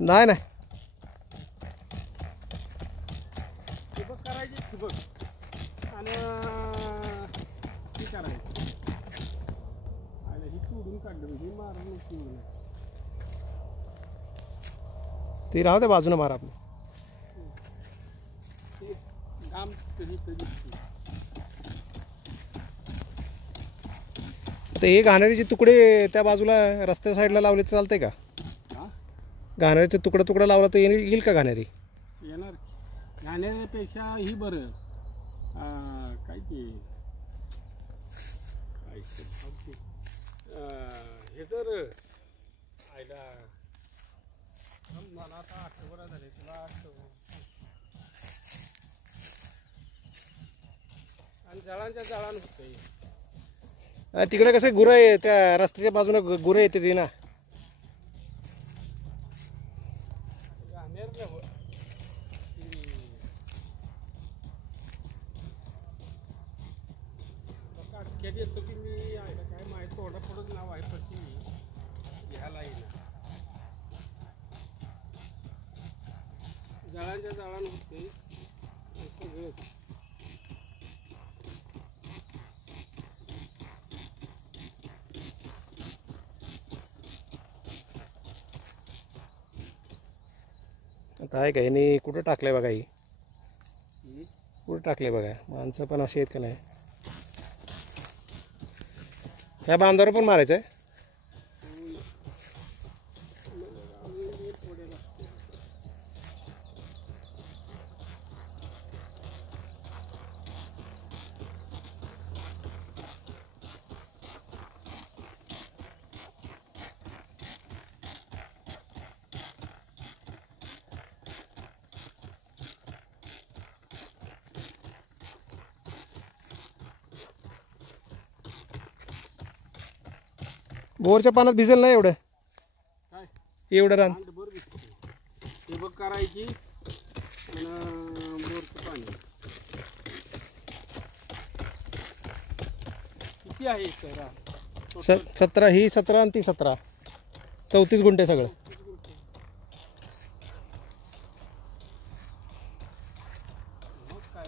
नाही नाही ठिबक करायची ठिबक आणि ती करायची आणि ही तोडून काढलं ही मारून तोडून ती राहू दे बाजूने मारा आपली. ते घाम कधी कधी तर हे घाणेरीचे तुकडे त्या बाजूला रस्त्या साईडला लावले तर चालतंय का? हा घाणेरीचे तुकडा लावला तर येईल का घाणेरी? येणार घाण्यापेक्षा ही बरं काय ते काय ते हे तर आयला मला आता आठवडा झाले तुला आणि जळांच्या जळान होतंय. तिकडे कसं गुरं आहे त्या रस्त्याच्या बाजूने गुरं येते ती ना. येतो की मी आयला काय माहिती थोडं पुढंच नाव आहे पण ती घ्यायला येईल जळांच्या जळान होते सगळं. आता आहे का यांनी कुठं टाकलंय बघा ही कुठं टाकले बघा माणसं पण अशी आहेत का नाही. ह्या बांधावर पण मारायचं आहे. बोरच्या पाण्यात भिजेल नाही एवढं काय एवढं रान. बरं ठिबक करायची आणि बोरचं पाणी किती आहे सर? 17 ही 17 आणि ती 17 34 गुंठे सगळं. मग काय